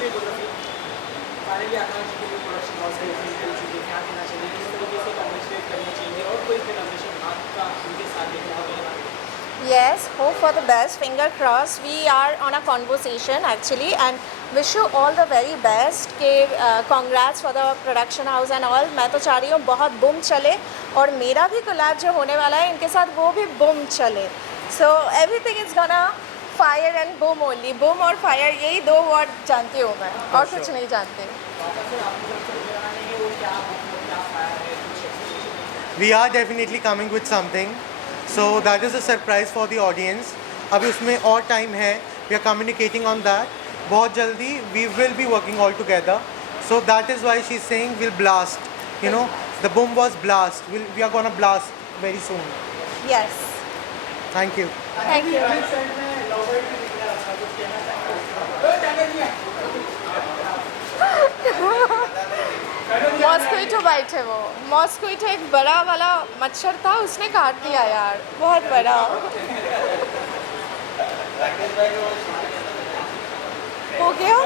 Finally आकाश जी के लिए production house है क्या कहना चाहिए, किस तरीके से कॉन्ग्रेचुलेट करना चाहिए और कोई कोलैबोरेशन आपका उनके साथ देखने को मिलेगा? Yes, hope for the best. Finger crossed. We are on a conversation actually, and wish you all the very best. कि congrats for the production house and all. मैं तो चाह रही हूँ बहुत बूम चले और मेरा भी कोलैब जो होने वाला है इनके साथ वो भी बूम चले. So everything is gonna fire and boom only. Boom और fire यही दो वर्ड जानती हूँ मैं और कुछ नहीं जानती. We are definitely coming with something. So that is a surprise for the audience. अभी उसमें और time है. We are communicating on that. बहुत जल्दी we will be working all together. So that is why she's saying we'll blast. You know, the boom was blast. We are gonna blast very soon. Yes. Thank you. Thank you. Mosquito bite है वो. मॉस्क्विटो एक बड़ा वाला मच्छर था, उसने काट दिया यार, बहुत बड़ा. हो गया.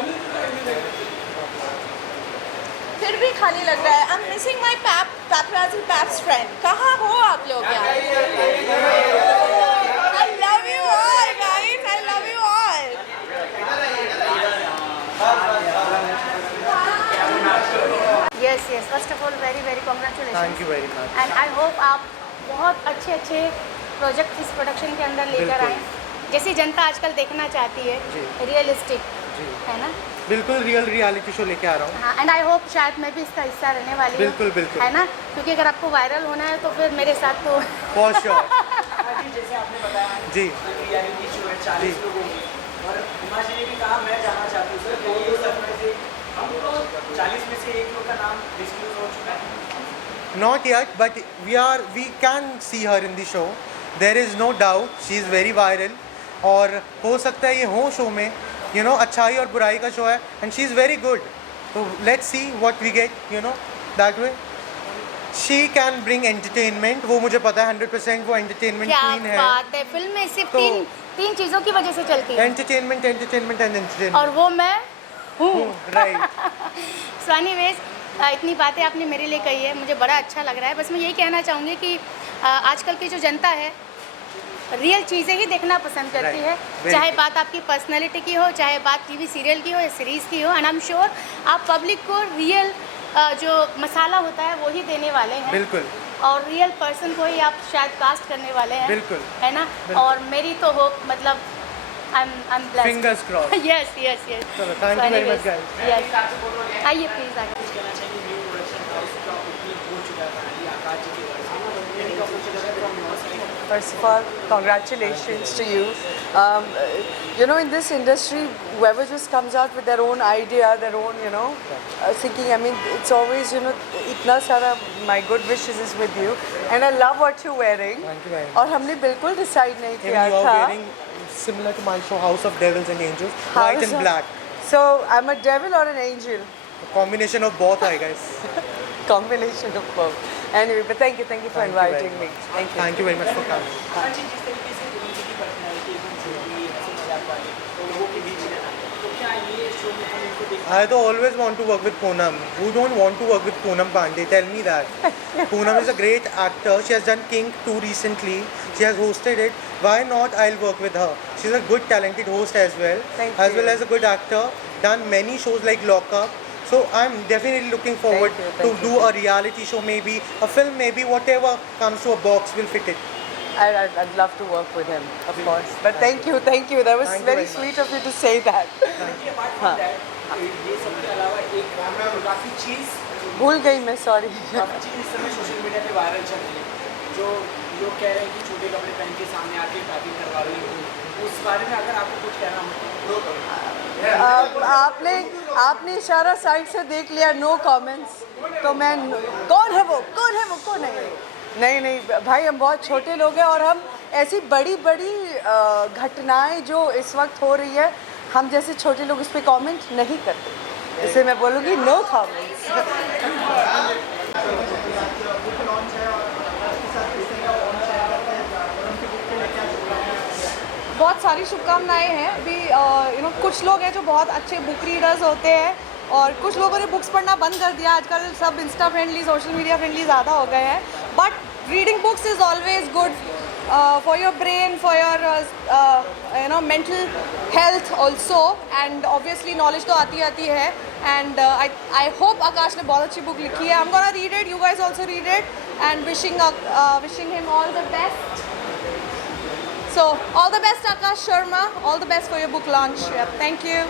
फिर भी खाली लग रहा है. I am missing my paparazzi paps friend. कहाँ हो आप लोग यार? I love you all guys, I love you all. Yes, yes. First of all, very very congratulations. Thank you very much. And I hope आप बहुत अच्छे project इस production के अंदर लेकर आएँ, जैसी जनता आजकल देखना चाहती है. रियलिस्टिक है ना? बिल्कुल रियल रियलिटी शो लेके आ रहा हूँ. हाँ, एंड आई होप शायद मैं भी इसका हिस्सा रहने वाली हूँ. बिल्कुल बिल्कुल है ना? क्योंकि अगर आपको वायरल होना है तो फिर मेरे साथ तो For sure. जैसे आपने बताया जी रियलिटी शो है 40 लोगों की, और हिमा जी ने भी कहा मैं जाना चाहती हूँ सर. तो सरप्राइज है, हम 40 में से एक लोग का नाम डिस्क्लोज हो चुका है. Not yet, but we can see her in the show. There is no doubt she is very viral. और हो सकता है ये हो शो में, you know, अच्छाई और बुराई का शो है, and she is very good. So let's see what we get, you know, that way. She can bring entertainment. वो मुझे पता है 100% वो entertainment क्या queen है. बात है. फिल्म में सिर्फ तो तीन चीज़ों की वजह से चलती है. Entertainment, entertainment and entertainment. और वो मैं हूँ. Right. सो एनीवेज, इतनी बातें आपने मेरे लिए कही है, मुझे बड़ा अच्छा लग रहा है. बस मैं यही कहना चाहूँगी कि आजकल की जो जनता है रियल चीज़ें ही देखना पसंद करती है. चाहे बात आपकी पर्सनैलिटी की हो, चाहे बात टीवी सीरियल की हो या सीरीज़ की हो. एंड आई एम श्योर आप पब्लिक को रियल जो मसाला होता है वो ही देने वाले हैं. बिल्कुल. और रियल पर्सन को ही आप शायद कास्ट करने वाले हैं. बिल्कुल. है ना? और मेरी तो होप मतलब I'm blessed. Fingers crossed. Yes, yes, yes. चलो, thank you very much, guys. Yes. आइए प्लीज आइए. कुछ कहना चाहिए न्यू प्रोडक्शन हाउस का ओपनिंग हो चुका था ये आकाश जी के तरफ से. Any opportunity from your side? First of all, congratulations to you. You know, in this industry, whoever just comes out with their own idea, their own, you know, thinking, I mean, it's always, you know, itna sara, my good wishes is with you. And I love what you're wearing. Thank you very much. और हमने बिल्कुल decide नहीं Even किया you are था. wearing similar to my show, House of Devils and Angels, white House and of- black. So, I'm a devil or an angel? A combination of both, I guess. Combination of both. Anyway, but thank you for Thank you very inviting me. much. Thank you. Thank you very much for coming. आकाश जी जिस तरीके से उनकी personality एकदम छोटी हंसी मजाक वाली तो लोगों के बीच रहना, तो क्या ये शो में हम इनको देख I तो always want to work with Poonam. Who don't want to work with Poonam Pandey? Tell me that. Poonam is a great actor. She has done King 2 recently. She has hosted it. Why not? I'll work with her. She's a good, talented host as well. Thank as you. well as a good actor. Done many shows like Lock Up. So I'm definitely looking forward you, to thank do a reality show, maybe a film, maybe whatever comes to a box will fit it. I'd love to work with him, of course. But thank you. That was Thank you very very sweet of you to say that. Apart from that ये सबके अलावा एक काफ़ी चीज़ भूल गई मैं, sorry. काफ़ी चीज़ इस समय सोशल मीडिया पे वायरल चल रही है, जो लोग कह रहे हैं कि छोटे कपड़े पहन के सामने आके पैकिंग करवा रही है. उस बारे में अगर आपको कुछ कहना हो. आपने इशारा साइड से देख लिया, नो कमेंट्स. तो मैं कौन है वो कौन है? नहीं भाई, हम बहुत छोटे लोग हैं और हम ऐसी बड़ी घटनाएं जो इस वक्त हो रही है, हम जैसे छोटे लोग उस पर कमेंट नहीं करते. इससे मैं बोलूँगी नो कमेंट्स. बहुत सारी शुभकामनाएं हैं अभी। कुछ लोग हैं जो बहुत अच्छे बुक रीडर्स होते हैं और कुछ लोगों ने बुक्स पढ़ना बंद कर दिया। आजकल सब Insta friendly, social media friendly ज़्यादा हो गए हैं, but reading books is always good for your brain, for your mental health also, and obviously knowledge तो आती है, and I hope आकाश ने बहुत अच्छी बुक लिखी है. I'm gonna read it, you guys also read it, and wishing him all the best. So all the best Akash Sharma, all the best for your book launch. Yeah, thank you.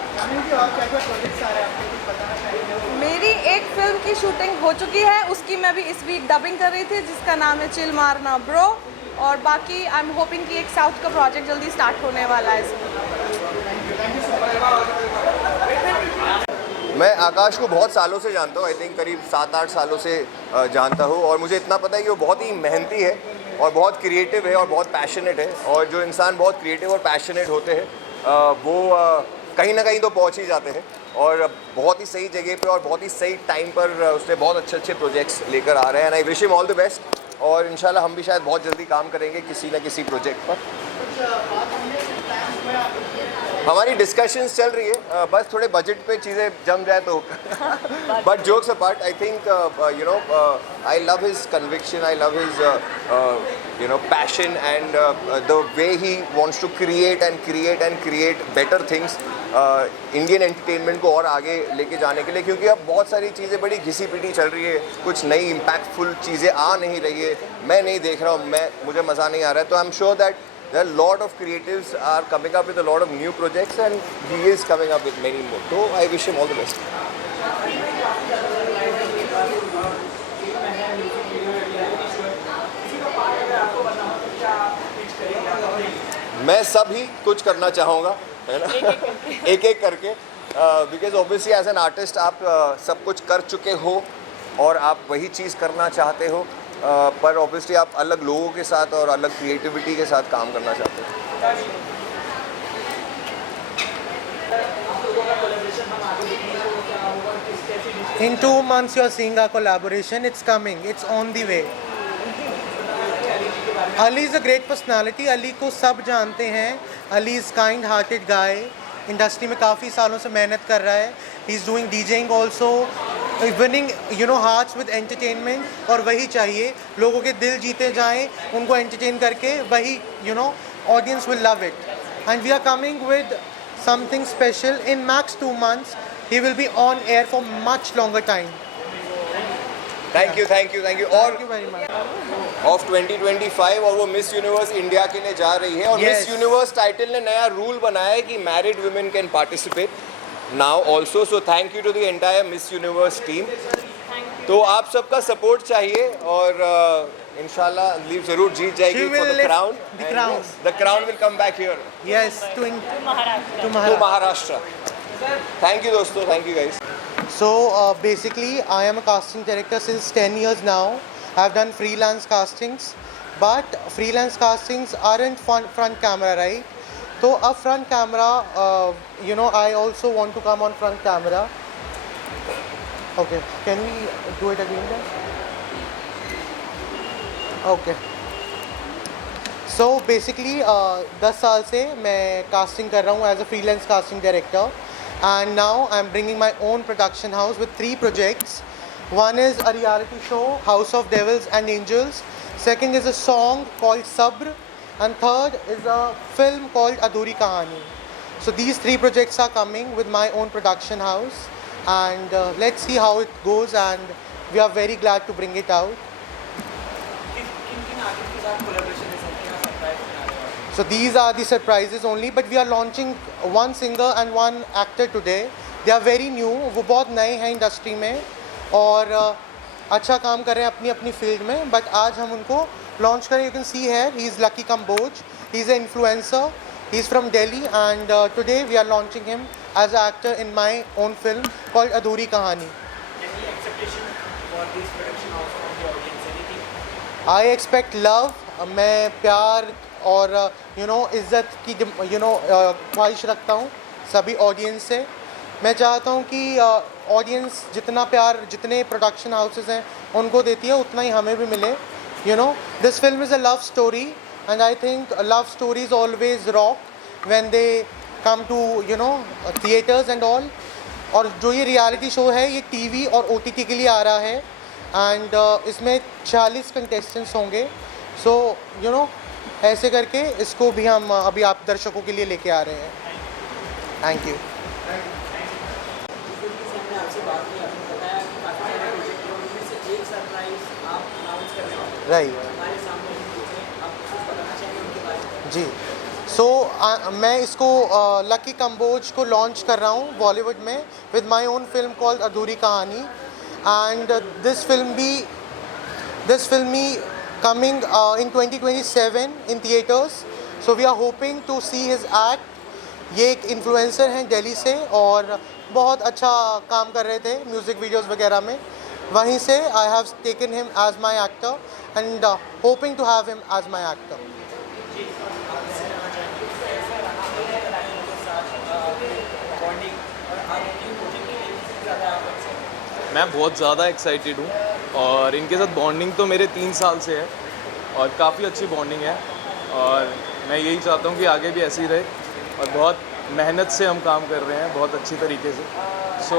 मेरी एक film की shooting हो चुकी है, उसकी मैं भी इस वीक डबिंग कर रही थी, जिसका नाम है चिल मारना ब्रो, और बाकी आई एम होपिंग कि एक साउथ का प्रोजेक्ट जल्दी स्टार्ट होने वाला है इसमें. मैं आकाश को बहुत सालों से जानता हूँ, आई थिंक करीब 7-8 सालों से जानता हूँ, और मुझे इतना पता है कि वो बहुत ही मेहनती है और बहुत क्रिएटिव है और बहुत पैशनेट है, और जो इंसान बहुत क्रिएटिव और पैशनेट होते हैं वो कहीं ना कहीं तो पहुँच ही जाते हैं, और बहुत ही सही जगह पे और बहुत ही सही टाइम पर उसने बहुत अच्छे अच्छे प्रोजेक्ट्स लेकर आ रहे हैं, and I wish him all the best, और इंशाल्लाह हम भी शायद बहुत जल्दी काम करेंगे किसी न किसी प्रोजेक्ट पर. हमारी डिस्कशंस चल रही है, बस थोड़े बजट पे चीज़ें जम जाए तो. But jokes apart, I think I love his conviction, I love his passion and the way he wants to create better things Indian entertainment को और आगे लेके जाने के लिए, क्योंकि अब बहुत सारी चीज़ें बड़ी घिसी पिटी चल रही है, कुछ नई इम्पैक्टफुल चीज़ें आ नहीं रही है, मैं नहीं देख रहा हूँ, मुझे मज़ा नहीं आ रहा है, तो I am sure that there are a lot of creatives are coming up with a lot of new projects, and he is coming up with many more, so I wish him all the best. मैं सब ही कुछ करना चाहूँगा, है ना, एक एक करके, because obviously as an artist आप सब कुछ कर चुके हो और आप वही चीज़ करना चाहते हो, पर ऑब्वियसली आप अलग लोगों के साथ और अलग क्रिएटिविटी के साथ काम करना चाहते हैं. In 2 months you're seeing our collaboration. It's coming. It's on the way. Ali is a great personality. Ali को सब जानते हैं. Ali is kind-hearted guy. Industry में काफ़ी सालों से मेहनत कर रहा है. He is doing DJing also. Winning hearts with entertainment, और वही चाहिए, लोगों के दिल जीते जाएं, उनको entertain करके, वही audience will love it. And we are coming with something special. In max 2 months he will be on air for much longer time. Thank you. Thank you very much. Of 2025, और वो miss universe India के लिए जा रही है, और miss universe title ने नया रूल बनाया है कि married women can participate now also, so thank you to the entire Miss Universe team. तो आप सबका सपोर्ट चाहिए, और इंशाल्लाह लीव जरूर जीत जाएगी for the crown. The crown will come back here. Yes, to Maharashtra. Thank you दोस्तों, thank you guys. So basically I am a casting director since 10 years now. I've done freelance castings, but freelance castings aren't front camera, right? So a front camera, I also want to come on front camera. Okay, can we do it again then? Okay. So basically 10 साल से मैं casting कर रहा हूँ as a freelance casting director, and now I'm bringing my own production house with 3 projects. One is a reality show, House of Devils and Angels. Second is a song called Sabr, and third is a film called Adhuri Kahani. So these 3 projects are coming with my own production house, and let's see how it goes, and we are very glad to bring it out. So these are the surprises only, but we are launching one singer and one actor today. They are very new, वो बहुत नए हैं industry में और अच्छा काम कर रहे हैं अपनी अपनी फील्ड में, बट आज हम उनको लॉन्च करें. You can see here he is Lucky Kamboj. He is an influencer. He is from Delhi, and today we are launching him as a actor in my own film called Adhuri Kahani. I expect love. मैं प्यार और इज़्ज़त की ख्वाहिश रखता हूँ सभी ऑडियंस से. मैं चाहता हूँ कि ऑडियंस जितना प्यार जितने प्रोडक्शन हाउसेस हैं उनको देती है उतना ही हमें भी मिले. This film is a love story, and I think love stories always rock, when they come to theaters and all. और जो ये रियलिटी शो है ये टीवी और OTT के लिए आ रहा है एंड इसमें 40 कंटेस्टेंट्स होंगे. सो ऐसे करके इसको भी हम अभी आप दर्शकों के लिए लेके आ रहे हैं. Thank you. राइट जी. सो मैं इसको लकी कंबोज को लॉन्च कर रहा हूँ बॉलीवुड में with my own film called Adhuri कहानी. And this film me coming in 2027 in theaters. So we are hoping to see his act. ये एक इन्फ्लुएंसर हैं दिल्ली से और बहुत अच्छा काम कर रहे थे म्यूज़िक वीडियोस वगैरह में. वहीं से I have taken him as my actor and hoping to have him as my actor. मैं बहुत ज़्यादा एक्साइटेड हूँ और इनके साथ बॉन्डिंग तो मेरे 3 साल से है और काफ़ी अच्छी बॉन्डिंग है और मैं यही चाहता हूँ कि आगे भी ऐसी रहे और बहुत मेहनत से हम काम कर रहे हैं बहुत अच्छी तरीके से. सो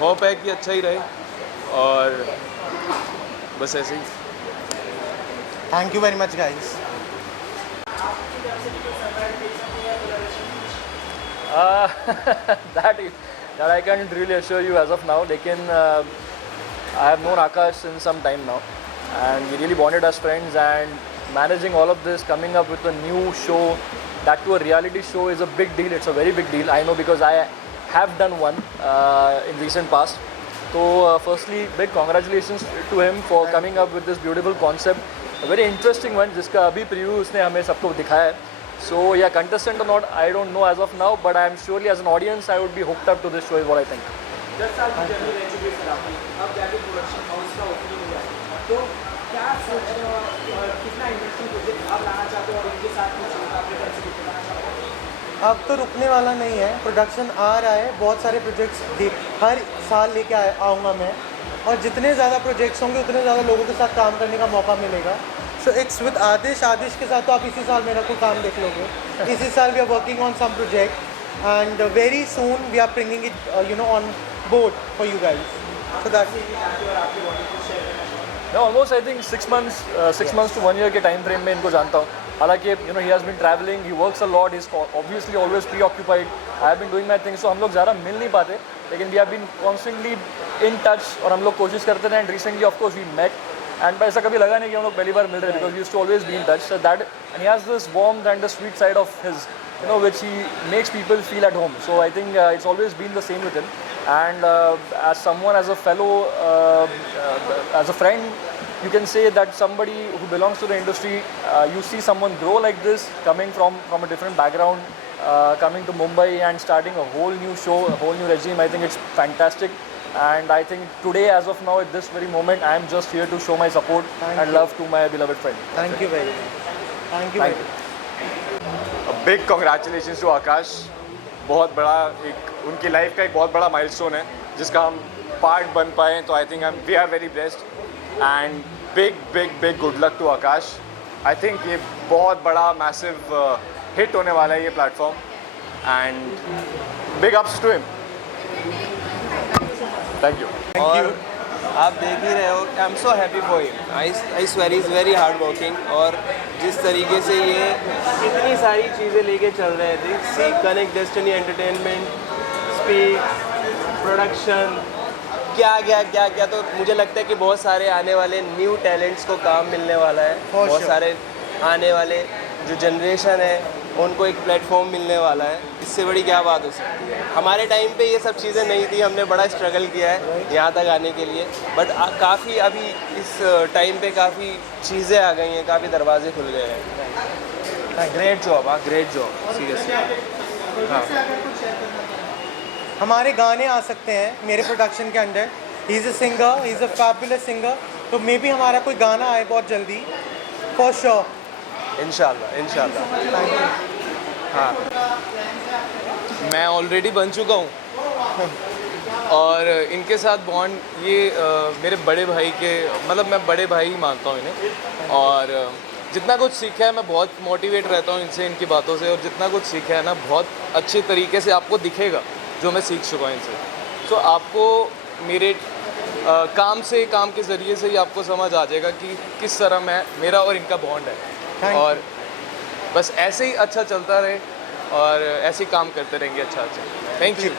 होप है कि अच्छा ही रहे और बस ऐसे ही. Thank you very much guys. That I can't really assure you as of now. लेकिन I have known Akash since some time now, and we really bonded as friends. And managing all of this, coming up with a new show, that to a reality show, is a big deal. It's a very big deal. I know because I have done one in recent past. So firstly, big congratulations to him for coming up with this beautiful concept, a very interesting one, जिसका अभी preview उसने हमें सबको दिखाया है. So yeah, contestant or not, I don't know as of now, but I am surely as an audience, I would be hooked up to this show is what I think. 10 साल की journey रह चुकी है sir आपकी. अब जाके production house का opening हुआ है, तो क्या सोच रहे हो और कितना इंटरेस्टिंग प्रोजेक्ट आप लाना चाहते हो और इनके साथ कुछ आपने कैसे बताना चाहते हो? अब तो रुकने वाला नहीं है. प्रोडक्शन आ रहा है. बहुत सारे प्रोजेक्ट्स हर साल लेके आऊँगा मैं और जितने ज़्यादा प्रोजेक्ट्स होंगे उतने ज़्यादा लोगों के साथ काम करने का मौका मिलेगा. सो इट्स विद आदिश के साथ तो आप इसी साल मेरा कोई काम देख लोगे. इसी साल we are working on some project and very soon we are bringing it on board for you guys. So that's मैं almost I think 6 months to 1 year के टाइम फ्रेम में इनको जानता हूँ. हालांकि he has been travelling, he works a lot, he is obviously always preoccupied. I have been doing my things. सो हम लोग ज़्यादा मिल नहीं पाते, लेकिन we have been constantly in touch और हम लोग कोशिश करते रहे. And recently of course we met and ऐसा कभी लगा नहीं कि हम लोग पहली बार मिल रहे हैं because we used to always be in touch. So that and he has this warmth and the sweet side of his which he makes people feel at home. So I think it's always been the same with him. And as someone, as a fellow, as a friend, you can say that somebody who belongs to the industry, you see someone grow like this, coming from a different background, coming to Mumbai and starting a whole new show, a whole new regime. I think it's fantastic. And I think today, as of now, at this very moment, I am just here to show my support and love to my beloved friend. Thank you very much. Thank you. Big congratulations to Akash. बहुत बड़ा एक उनकी life का एक बहुत बड़ा milestone है जिसका हम पार्ट बन पाए. तो I think we are very blessed and big good luck to Akash. I think ये बहुत बड़ा मैसिव हिट होने वाला है ये platform and big ups to him. Thank you. और आप देख ही रहे हो, I am so happy for him. I swear is very hard working. और जिस तरीके से ये इतनी सारी चीज़ें लेके चल रहे थे, C Connect Destiny Entertainment, Speak, Production, क्या तो मुझे लगता है कि बहुत सारे आने वाले न्यू टैलेंट्स को काम मिलने वाला है. बहुत सारे आने वाले जो जनरेशन है उनको एक प्लेटफॉर्म मिलने वाला है. इससे बड़ी क्या बात हो सकती है. हमारे टाइम पे ये सब चीज़ें नहीं थी, हमने बड़ा स्ट्रगल किया है यहाँ तक आने के लिए. बट काफ़ी अभी इस टाइम पे काफ़ी चीज़ें आ गई हैं, काफ़ी दरवाजे खुल गए हैं. Great job. Great job seriously. हाँ, हमारे गाने आ सकते हैं मेरे प्रोडक्शन के under. He is a singer, he is a fabulous singer. तो मे बी हमारा कोई गाना आए बहुत जल्दी, फॉर श्योर. इंशाल्लाह. हाँ, मैं ऑलरेडी बन चुका हूँ और इनके साथ बॉन्ड ये मेरे बड़े भाई के, मतलब मैं बड़े भाई ही मानता हूँ इन्हें. और जितना कुछ सीखा है मैं बहुत मोटिवेट रहता हूँ इनसे, इनकी बातों से, और जितना कुछ सीखा है ना बहुत अच्छे तरीके से आपको दिखेगा जो मैं सीख चुका हूँ इनसे। सो आपको मेरे काम के ज़रिए से ही आपको समझ आ जाएगा कि किस तरह मेरा और इनका बॉन्ड है, और बस ऐसे ही अच्छा चलता रहे और ऐसे ही काम करते रहेंगे अच्छा। Thank you.